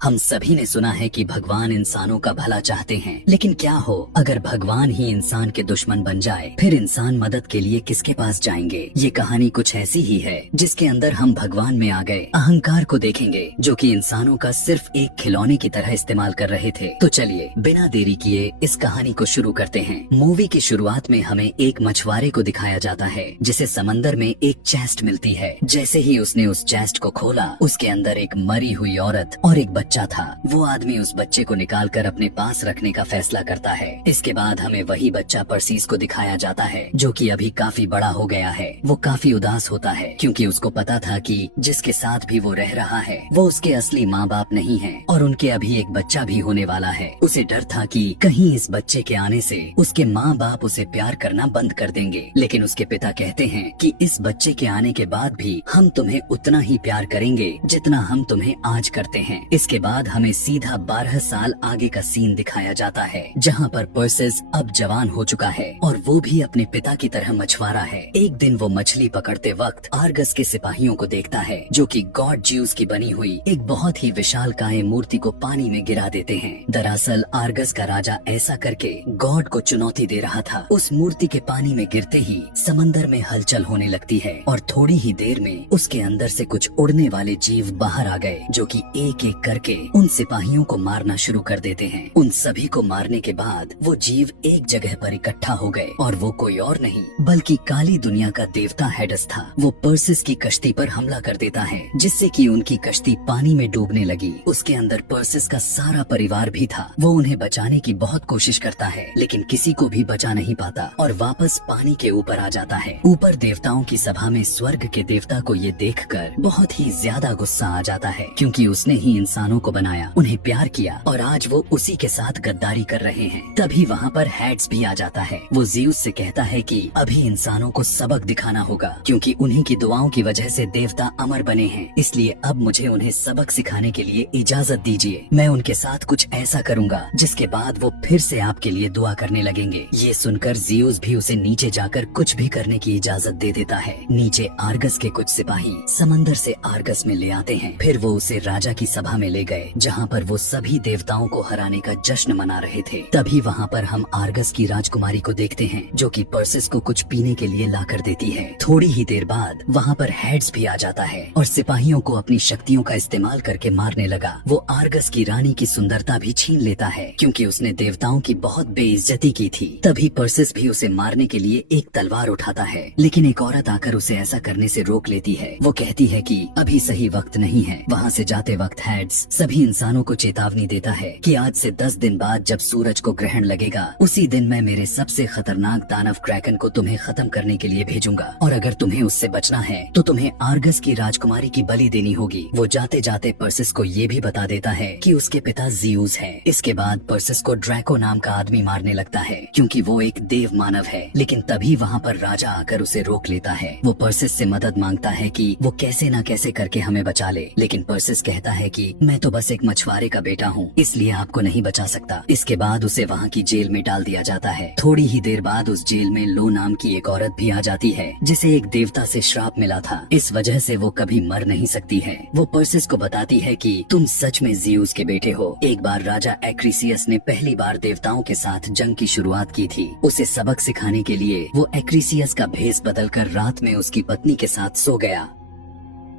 हम सभी ने सुना है कि भगवान इंसानों का भला चाहते हैं, लेकिन क्या हो अगर भगवान ही इंसान के दुश्मन बन जाए, फिर इंसान मदद के लिए किसके पास जाएंगे। ये कहानी कुछ ऐसी ही है जिसके अंदर हम भगवान में आ गए अहंकार को देखेंगे, जो कि इंसानों का सिर्फ एक खिलौने की तरह इस्तेमाल कर रहे थे। तो चलिए बिना देरी किए इस कहानी को शुरू करते हैं। मूवी की शुरुआत में हमें एक मछुआरे को दिखाया जाता है जिसे समंदर में एक चेस्ट मिलती है। जैसे ही उसने उस चेस्ट को खोला, उसके अंदर एक मरी हुई औरत और एक बच्चा था। वो आदमी उस बच्चे को निकालकर अपने पास रखने का फैसला करता है। इसके बाद हमें वही बच्चा परसीस को दिखाया जाता है, जो कि अभी काफी बड़ा हो गया है। वो काफी उदास होता है क्योंकि उसको पता था कि जिसके साथ भी वो रह रहा है वो उसके असली माँ बाप नहीं है और उनके अभी एक बच्चा भी होने वाला है। उसे डर था कि कहीं इस बच्चे के आने से उसके माँ बाप उसे प्यार करना बंद कर देंगे, लेकिन उसके पिता कहते हैं कि इस बच्चे के आने के बाद भी हम तुम्हें उतना ही प्यार करेंगे जितना हम तुम्हें आज करते हैं। इसके बाद हमें सीधा 12 साल आगे का सीन दिखाया जाता है, जहाँ पर पर्सेस अब जवान हो चुका है और वो भी अपने पिता की तरह मछुआरा है। एक दिन वो मछली पकड़ते वक्त आर्गस के सिपाहियों को देखता है, जो कि गॉड ज्यूस की बनी हुई एक बहुत ही विशालकाय मूर्ति को पानी में गिरा देते हैं। दरअसल आर्गस का राजा ऐसा करके गॉड को चुनौती दे रहा था। उस मूर्ति के पानी में गिरते ही समंदर में हलचल होने लगती है और थोड़ी ही देर में उसके अंदर से कुछ उड़ने वाले जीव बाहर आ गए, जो कि एक एक करके उन सिपाहियों को मारना शुरू कर देते हैं। उन सभी को मारने के बाद वो जीव एक जगह पर इकट्ठा हो गए और वो कोई और नहीं बल्कि काली दुनिया का देवता हेडस था। वो पर्सिस की कश्ती पर हमला कर देता है, जिससे कि उनकी कश्ती पानी में डूबने लगी। उसके अंदर पर्सिस का सारा परिवार भी था। वो उन्हें बचाने की बहुत कोशिश करता है, लेकिन किसी को भी बचा नहीं पाता और वापस पानी के ऊपर आ जाता है। ऊपर देवताओं की सभा में स्वर्ग के देवता को ये देखकर बहुत ही ज्यादा गुस्सा आ जाता है, क्योंकि उसने ही इंसानों को बनाया, उन्हें प्यार किया और आज वो उसी के साथ गद्दारी कर रहे हैं। तभी वहाँ पर हेड्स भी आ जाता है। वो ज़्यूस से कहता है कि अभी इंसानों को सबक दिखाना होगा, क्योंकि उन्हीं की दुआओं की वजह से देवता अमर बने हैं। इसलिए अब मुझे उन्हें सबक सिखाने के लिए इजाजत दीजिए। मैं उनके साथ कुछ ऐसा करूँगा जिसके बाद वो फिर से आपके लिए दुआ करने लगेंगे। ये सुनकर ज़्यूस भी उसे नीचे जाकर कुछ भी करने की इजाजत दे देता है। नीचे आर्गस के कुछ सिपाही समंदर से आर्गस में ले आते हैं। फिर वो उसे राजा की सभा में ले गए, जहाँ पर वो सभी देवताओं को हराने का जश्न मना रहे थे। तभी वहाँ पर हम आर्गस की राजकुमारी को देखते हैं, जो कि पर्सिस को कुछ पीने के लिए ला कर देती है। थोड़ी ही देर बाद वहाँ पर हेड्स भी आ जाता है और सिपाहियों को अपनी शक्तियों का इस्तेमाल करके मारने लगा। वो आर्गस की रानी की सुंदरता भी छीन लेता है, क्योंकि उसने देवताओं की बहुत बेइज्जती की थी। तभी पर्सिस भी उसे मारने के लिए एक तलवार उठाता है, लेकिन एक औरत आकर उसे ऐसा करने से रोक लेती है। वो कहती है कि अभी सही वक्त नहीं है। वहाँ से जाते वक्त हेड्स सभी इंसानों को चेतावनी देता है कि आज से 10 दिन बाद जब सूरज को ग्रहण लगेगा, उसी दिन मैं मेरे सबसे खतरनाक दानव क्रैकन को तुम्हें खत्म करने के लिए भेजूंगा, और अगर तुम्हें उससे बचना है तो तुम्हें आर्गस की राजकुमारी की बलि देनी होगी। वो जाते जाते पर्सिस को ये भी बता देता है कि उसके पिता ज़्यूस है। इसके बाद पर्सिस को ड्रैको नाम का आदमी मारने लगता है, क्योंकि वो एक देव मानव है। लेकिन तभी वहाँ पर राजा आकर उसे रोक लेता है। वो पर्सिस से मदद मांगता है कि वो कैसे न कैसे करके हमें बचा ले, लेकिन पर्सिस कहता है कि मैं तो बस एक मछुआरे का बेटा हूँ, इसलिए आपको नहीं बचा सकता। इसके बाद उसे वहाँ की जेल में डाल दिया जाता है। थोड़ी ही देर बाद उस जेल में लो नाम की एक औरत भी आ जाती है, जिसे एक देवता से श्राप मिला था। इस वजह से वो कभी मर नहीं सकती है। वो पर्सिस को बताती है कि तुम सच में ज़्यूस के बेटे हो। एक बार राजा एक्रीसियस ने पहली बार देवताओं के साथ जंग की शुरुआत की थी। उसे सबक सिखाने के लिए वो एक्रीसियस का भेष बदलकर रात में उसकी पत्नी के साथ सो गया,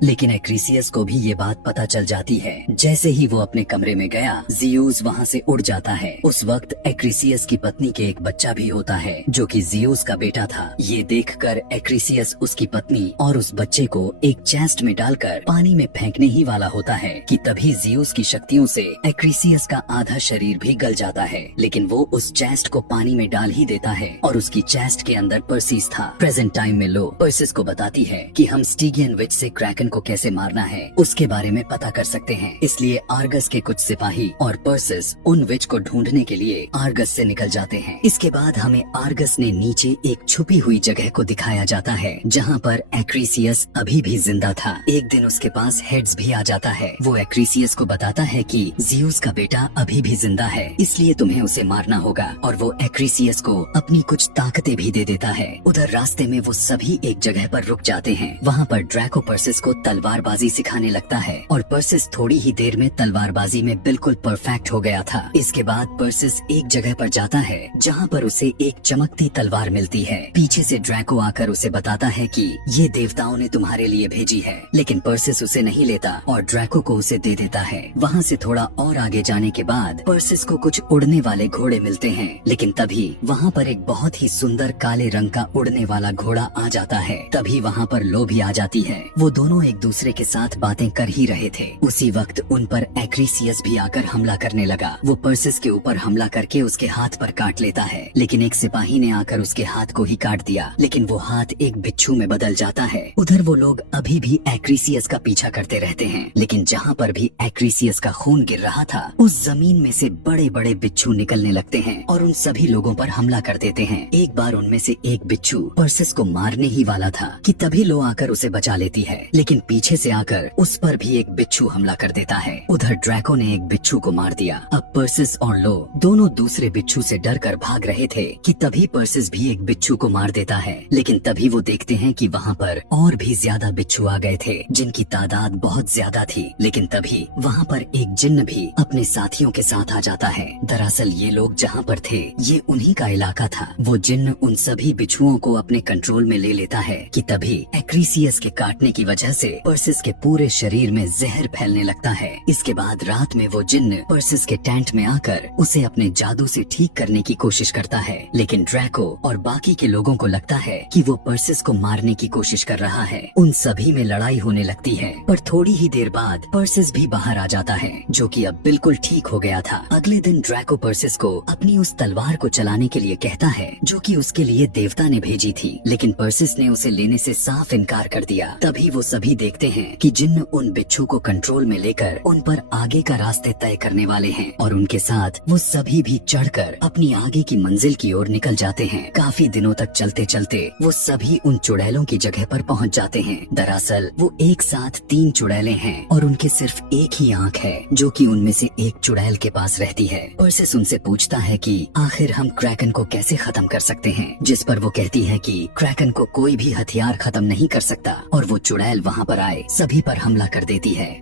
लेकिन एक्रीसियस को भी ये बात पता चल जाती है। जैसे ही वो अपने कमरे में गया, ज़्यूस वहाँ से उड़ जाता है। उस वक्त एक्रीसियस की पत्नी के एक बच्चा भी होता है, जो कि ज़्यूस का बेटा था। ये देखकर एक्रीसियस उसकी पत्नी और उस बच्चे को एक चेस्ट में डालकर पानी में फेंकने ही वाला होता है कि तभी ज़्यूस की शक्तियों से एक्रीसियस का आधा शरीर भी गल जाता है, लेकिन वो उस चेस्ट को पानी में डाल ही देता है और उसकी चेस्ट के अंदर पर्सिस था। प्रेजेंट टाइम में लो पर्सिस को बताती है कि हम स्टिगियन विच से क्रैकन को कैसे मारना है उसके बारे में पता कर सकते हैं। इसलिए आर्गस के कुछ सिपाही और पर्सिस उन विच को ढूंढने के लिए आर्गस से निकल जाते हैं। इसके बाद हमें आर्गस ने नीचे एक छुपी हुई जगह को दिखाया जाता है, जहाँ पर एक्रीसियस अभी भी जिंदा था। एक दिन उसके पास हेड्स भी आ जाता है। वो एक्रीसियस को बताता है कि ज़्यूस का बेटा अभी भी जिंदा है, इसलिए तुम्हें उसे मारना होगा, और वो एक्रीसियस को अपनी कुछ ताकतें भी दे देता है। उधर रास्ते में वो सभी एक जगह पर रुक जाते हैं। वहाँ पर ड्रैको पर्सिस को तलवारबाजी सिखाने लगता है और पर्सिस थोड़ी ही देर में तलवारबाजी में बिल्कुल परफेक्ट हो गया था। इसके बाद पर्सिस एक जगह पर जाता है जहाँ पर उसे एक चमकती तलवार मिलती है। पीछे से ड्रैको आकर उसे बताता है कि ये देवताओं ने तुम्हारे लिए भेजी है, लेकिन पर्सिस उसे नहीं लेता और ड्रैको को उसे दे देता है। वहाँ से थोड़ा और आगे जाने के बाद पर्सिस को कुछ उड़ने वाले घोड़े मिलते हैं, लेकिन तभी वहाँ पर एक बहुत ही सुंदर काले रंग का उड़ने वाला घोड़ा आ जाता है। तभी वहाँ पर लो भी आ जाती है। वो दोनों एक दूसरे के साथ बातें कर ही रहे थे। उसी वक्त उन पर एक्रीसियस भी आकर हमला करने लगा। वो पर्सिस के ऊपर हमला करके उसके हाथ पर काट लेता है, लेकिन एक सिपाही ने आकर उसके हाथ को ही काट दिया, लेकिन वो हाथ एक बिच्छू में बदल जाता है। उधर वो लोग अभी भी एक्रीसियस का पीछा करते रहते हैं, लेकिन जहाँ पर भी एक्रीसियस का खून गिर रहा था उस जमीन में से बड़े बड़े बिच्छू निकलने लगते हैं और उन सभी लोगों पर हमला कर देते हैं। एक बार उनमें से एक बिच्छू पर्सिस को मारने ही वाला था कि तभी लो आकर उसे बचा लेती है, लेकिन पीछे से आकर उस पर भी एक बिच्छू हमला कर देता है। उधर ड्रैको ने एक बिच्छू को मार दिया। अब पर्सिस और लो दोनों दूसरे बिच्छू से डर कर भाग रहे थे कि तभी पर्सिस भी एक बिच्छू को मार देता है, लेकिन तभी वो देखते हैं कि वहाँ पर और भी ज्यादा बिच्छू आ गए थे जिनकी तादाद बहुत ज्यादा थी। लेकिन तभी वहाँ पर एक जिन्न भी अपने साथियों के साथ आ जाता है। दरअसल ये लोग जहाँ पर थे ये उन्हीं का इलाका था। वो जिन्न उन सभी बिच्छुओं को अपने कंट्रोल में ले लेता है कि तभी एक्रीसियस के काटने की वजह से पर्सिस के पूरे शरीर में जहर फैलने लगता है। इसके बाद रात में वो जिन्न पर्सिस के टेंट में आकर उसे अपने जादू से ठीक करने की कोशिश करता है, लेकिन ड्रैको और बाकी के लोगों को लगता है कि वो पर्सिस को मारने की कोशिश कर रहा है। उन सभी में लड़ाई होने लगती है, पर थोड़ी ही देर बाद पर्सिस भी बाहर आ जाता है, जो कि अब बिल्कुल ठीक हो गया था। अगले दिन ड्रैको पर्सिस को अपनी उस तलवार को चलाने के लिए कहता है जो कि उसके लिए देवता ने भेजी थी, लेकिन पर्सिस ने उसे लेने से साफ इनकार कर दिया। तभी वो सभी देखते हैं कि जिन्न उन बिच्छू को कंट्रोल में लेकर उन पर आगे का रास्ते तय करने वाले हैं और उनके साथ वो सभी भी चढ़कर अपनी आगे की मंजिल की ओर निकल जाते हैं। काफी दिनों तक चलते चलते वो सभी उन चुड़ैलों की जगह पर पहुंच जाते हैं। दरअसल वो एक साथ 3 चुड़ैलें हैं और उनके सिर्फ एक ही आंख है, जो कि उनमें से एक चुड़ैल के पास रहती है। पर्सिस उनसे पूछता है कि आखिर हम क्रैकन को कैसे खत्म कर सकते हैं, जिस पर वो कहती है कि क्रैकन को कोई भी हथियार खत्म नहीं कर सकता और वो चुड़ैल वहाँ पर आए सभी पर हमला कर देती है।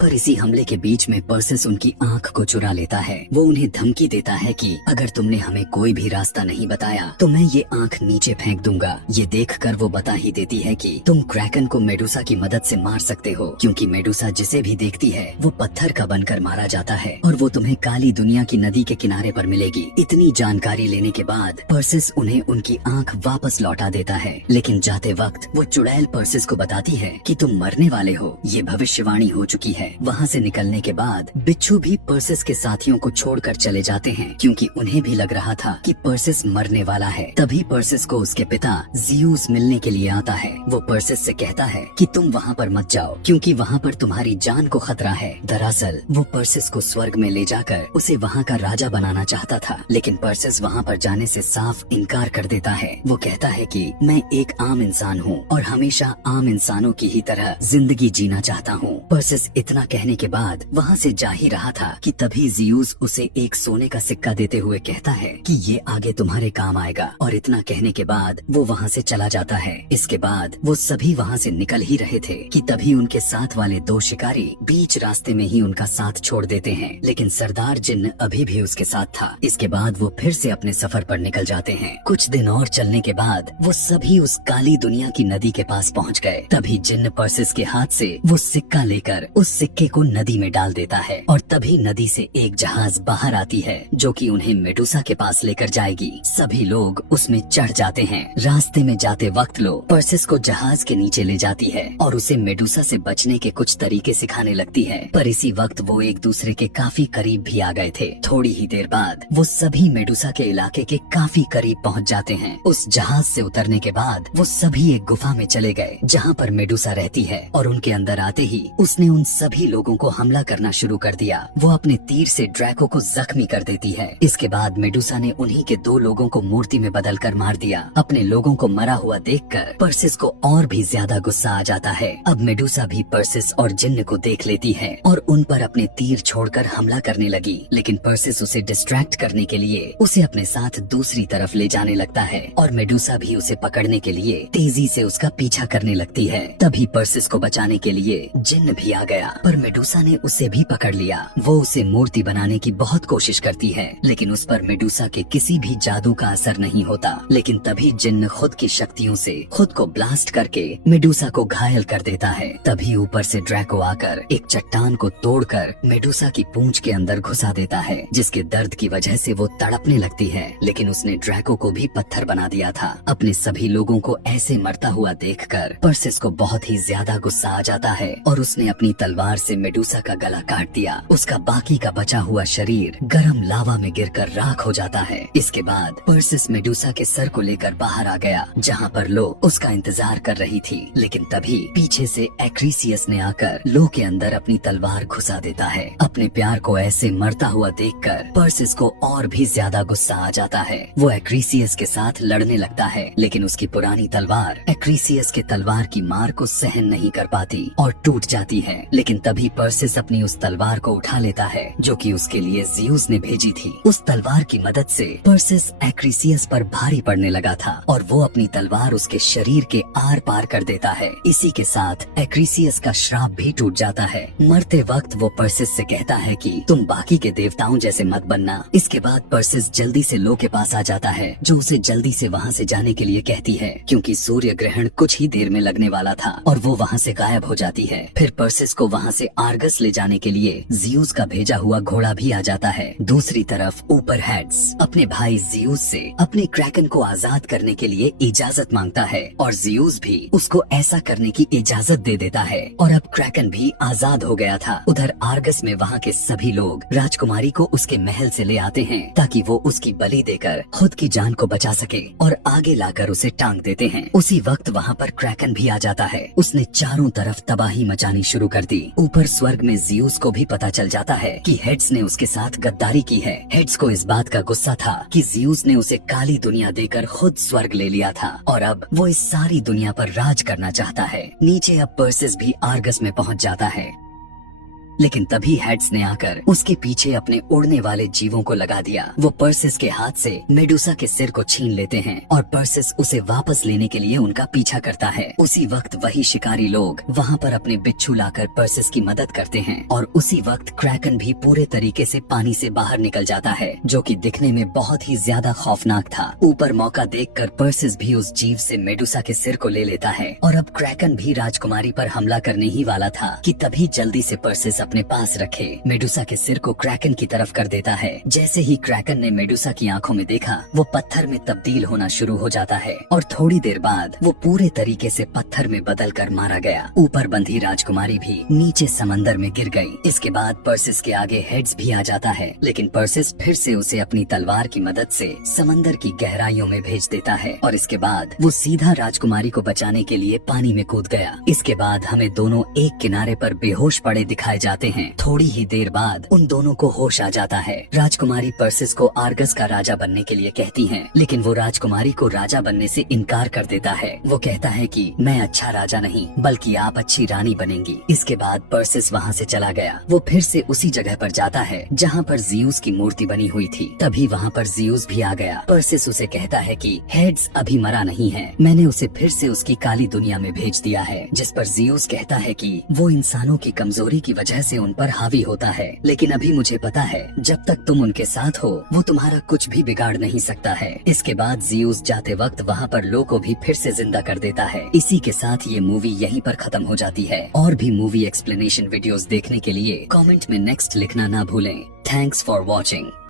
पर इसी हमले के बीच में पर्सिस उनकी आंख को चुरा लेता है। वो उन्हें धमकी देता है कि अगर तुमने हमें कोई भी रास्ता नहीं बताया तो मैं ये आंख नीचे फेंक दूंगा। ये देखकर वो बता ही देती है कि तुम क्रैकन को मेडुसा की मदद से मार सकते हो, क्योंकि मेडुसा जिसे भी देखती है वो पत्थर का बनकर मारा जाता है और वो तुम्हें काली दुनिया की नदी के किनारे पर मिलेगी। इतनी जानकारी लेने के बाद पर्सिस उन्हें उनकी आंख वापस लौटा देता है, लेकिन जाते वक्त वो चुड़ैल पर्सिस को बताती है कि तुम मरने वाले हो, ये भविष्यवाणी हो चुकी है। वहाँ से निकलने के बाद बिच्छू भी पर्सिस के साथियों को छोड़कर चले जाते हैं, क्योंकि उन्हें भी लग रहा था कि पर्सिस मरने वाला है। तभी पर्सिस को उसके पिता जियूस मिलने के लिए आता है। वो पर्सिस से कहता है कि तुम वहाँ पर मत जाओ, क्योंकि वहाँ पर तुम्हारी जान को खतरा है। दरअसल वो पर्सिस को स्वर्ग में ले जाकर उसे वहाँ का राजा बनाना चाहता था, लेकिन पर्सिस वहाँ पर जाने से साफ इनकार कर देता है। वो कहता है कि मैं एक आम इंसान हूँ और हमेशा आम इंसानों की ही तरह जिंदगी जीना चाहता हूँ। पर्सिस इतना कहने के बाद वहाँ से जा ही रहा था कि तभी जियूस उसे एक सोने का सिक्का देते हुए कहता है कि ये आगे तुम्हारे काम आएगा, और इतना कहने के बाद वो वहाँ से चला जाता है। इसके बाद वो सभी वहाँ से निकल ही रहे थे कि तभी उनके साथ वाले 2 शिकारी बीच रास्ते में ही उनका साथ छोड़ देते हैं, लेकिन सरदार जिन्न अभी भी उसके साथ था। इसके बाद वो फिर से अपने सफर पर निकल जाते हैं। कुछ दिन और चलने के बाद वो सभी उस काली दुनिया की नदी के पास पहुँच गए। तभी जिन्न पर्सिस के हाथ से वो सिक्का लेकर उस सिक्के को नदी में डाल देता है और तभी नदी से एक जहाज बाहर आती है जो कि उन्हें मेडुसा के पास लेकर जाएगी। सभी लोग उसमें चढ़ जाते हैं। रास्ते में जाते वक्त लो पर्सिस को जहाज के नीचे ले जाती है और उसे मेडुसा से बचने के कुछ तरीके सिखाने लगती है। पर इसी वक्त वो एक दूसरे के काफी करीब भी आ गए थे। थोड़ी ही देर बाद वो सभी मेडुसा के इलाके के काफी करीब पहुँच जाते हैं। उस जहाज से उतरने के बाद वो सभी एक गुफा में चले गए जहाँ पर मेडुसा रहती है, और उनके अंदर आते ही उसने उन सभी सभी लोगों को हमला करना शुरू कर दिया। वो अपने तीर से ड्रैको को जख्मी कर देती है। इसके बाद मेडुसा ने उन्हीं के 2 लोगों को मूर्ति में बदलकर मार दिया। अपने लोगों को मरा हुआ देखकर पर्सिस को और भी ज्यादा गुस्सा आ जाता है। अब मेडुसा भी पर्सिस और जिन्न को देख लेती है और उन पर अपने तीर छोड़कर हमला करने लगी, लेकिन पर्सिस उसे डिस्ट्रैक्ट करने के लिए उसे अपने साथ दूसरी तरफ ले जाने लगता है और मेडुसा भी उसे पकड़ने के लिए तेजी से उसका पीछा करने लगती है। तभी पर्सिस को बचाने के लिए जिन्न भी आ गया, पर मेडुसा ने उसे भी पकड़ लिया। वो उसे मूर्ति बनाने की बहुत कोशिश करती है, लेकिन उस पर मेडुसा के किसी भी जादू का असर नहीं होता। लेकिन तभी जिन्न खुद की शक्तियों से खुद को ब्लास्ट करके मेडुसा को घायल कर देता है। तभी ऊपर से ड्रैको आकर एक चट्टान को तोड़कर मेडुसा की पूंछ के अंदर घुसा देता है, जिसके दर्द की वजह से वो तड़पने लगती है। लेकिन उसने ड्रैको को भी पत्थर बना दिया था। अपने सभी लोगों को ऐसे मरता हुआ देखकर पर्सिस को बहुत ही ज्यादा गुस्सा आ जाता है और उसने अपनी तलवार से मेडुसा का गला काट दिया। उसका बाकी का बचा हुआ शरीर गर्म लावा में गिरकर राख हो जाता है। इसके बाद पर्सिस मेडुसा के सर को लेकर बाहर आ गया, जहाँ पर लो उसका इंतजार कर रही थी। लेकिन तभी पीछे से एक्रीसियस ने आकर लो के अंदर अपनी तलवार घुसा देता है। अपने प्यार को ऐसे मरता हुआ देखकर पर्सिस को और भी ज्यादा गुस्सा आ जाता है। वो एक्रीसियस के साथ लड़ने लगता है, लेकिन उसकी पुरानी तलवार एक्रीसियस के तलवार की मार को सहन नहीं कर पाती और टूट जाती है। लेकिन तभी पर्सिस अपनी उस तलवार को उठा लेता है जो कि उसके लिए ज़्यूस ने भेजी थी। उस तलवार की मदद से पर्सिस एक्रीसियस पर भारी पड़ने लगा था और वो अपनी तलवार उसके शरीर के आर पार कर देता है। इसी के साथ एक्रीसियस का श्राप भी टूट जाता है। मरते वक्त वो पर्सिस से कहता है कि तुम बाकी के देवताओं जैसे मत बनना। इसके बाद पर्सिस जल्दी से लो के पास आ जाता है, जो उसे जल्दी से वहाँ से जाने के लिए कहती है, क्योंकि सूर्य ग्रहण कुछ ही देर में लगने वाला था और वो वहाँ से गायब हो जाती है। फिर पर्सिस को वहाँ से आर्गस ले जाने के लिए ज़्यूस का भेजा हुआ घोड़ा भी आ जाता है। दूसरी तरफ ऊपर हेड्स अपने भाई ज़्यूस से अपने क्रैकन को आजाद करने के लिए इजाजत मांगता है और ज़्यूस भी उसको ऐसा करने की इजाजत दे देता है और अब क्रैकन भी आजाद हो गया था। उधर आर्गस में वहाँ के सभी लोग राजकुमारी को उसके महल से ले आते हैं ताकि वो उसकी बलि देकर खुद की जान को बचा सके और आगे लाकर उसे टांग देते हैं। उसी वक्त वहाँ पर क्रैकन भी आ जाता है। उसने चारों तरफ तबाही मचानी शुरू कर दी। ऊपर स्वर्ग में ज़्यूस को भी पता चल जाता है कि हेड्स ने उसके साथ गद्दारी की है। हेड्स को इस बात का गुस्सा था कि ज़्यूस ने उसे काली दुनिया देकर खुद स्वर्ग ले लिया था और अब वो इस सारी दुनिया पर राज करना चाहता है। नीचे अब पर्सिस भी आर्गस में पहुंच जाता है, लेकिन तभी हेड्स ने आकर उसके पीछे अपने उड़ने वाले जीवों को लगा दिया। वो पर्सिस के हाथ से मेडुसा के सिर को छीन लेते हैं और पर्सिस उसे वापस लेने के लिए उनका पीछा करता है। उसी वक्त वही शिकारी लोग वहाँ पर अपने बिच्छू लाकर पर्सिस की मदद करते हैं और उसी वक्त क्रैकन भी पूरे तरीके से पानी से बाहर निकल जाता है, जो कि दिखने में बहुत ही ज्यादा खौफनाक था। ऊपर मौका देखकर पर्सिस भी उस जीव से मेडुसा के सिर को ले लेता है और अब क्रैकन भी राजकुमारी पर हमला करने ही वाला था कि तभी जल्दी से पर्सिस अपने पास रखे मेडुसा के सिर को क्रैकन की तरफ कर देता है। जैसे ही क्रैकन ने मेडुसा की आंखों में देखा, वो पत्थर में तब्दील होना शुरू हो जाता है और थोड़ी देर बाद वो पूरे तरीके से पत्थर में बदल कर मारा गया। ऊपर बंधी राजकुमारी भी नीचे समंदर में गिर गई। इसके बाद पर्सिस के आगे हेड्स भी आ जाता है, लेकिन पर्सिस फिर से उसे अपनी तलवार की मदद से समंदर की गहराइयों में भेज देता है और इसके बाद वो सीधा राजकुमारी को बचाने के लिए पानी में कूद गया। इसके बाद हमें दोनों एक किनारे पर बेहोश पड़े दिखाए जाते हैं। थोड़ी ही देर बाद उन दोनों को होश आ जाता है। राजकुमारी पर्सिस को आर्गस का राजा बनने के लिए कहती है, लेकिन वो राजकुमारी को राजा बनने से इनकार कर देता है। वो कहता है कि मैं अच्छा राजा नहीं बल्कि आप अच्छी रानी बनेंगी। इसके बाद पर्सिस वहाँ से चला गया। वो फिर से उसी जगह पर जाता है जहाँ पर ज़्यूस की मूर्ति बनी हुई थी। तभी वहाँ पर ज़्यूस भी आ गया। पर्सिस उसे कहता है कि हेड्स अभी मरा नहीं है, मैंने उसे फिर से उसकी काली दुनिया में भेज दिया है। जिस पर ज़्यूस कहता है कि वो इंसानों की कमजोरी की वजह से उन पर हावी होता है, लेकिन अभी मुझे पता है जब तक तुम उनके साथ हो वो तुम्हारा कुछ भी बिगाड़ नहीं सकता है। इसके बाद ज़्यूस जाते वक्त वहाँ पर लो को भी फिर से जिंदा कर देता है। इसी के साथ ये मूवी यहीं पर खत्म हो जाती है। और भी मूवी एक्सप्लेनेशन वीडियोस देखने के लिए कमेंट में नेक्स्ट लिखना ना भूलें। Thanks for watching.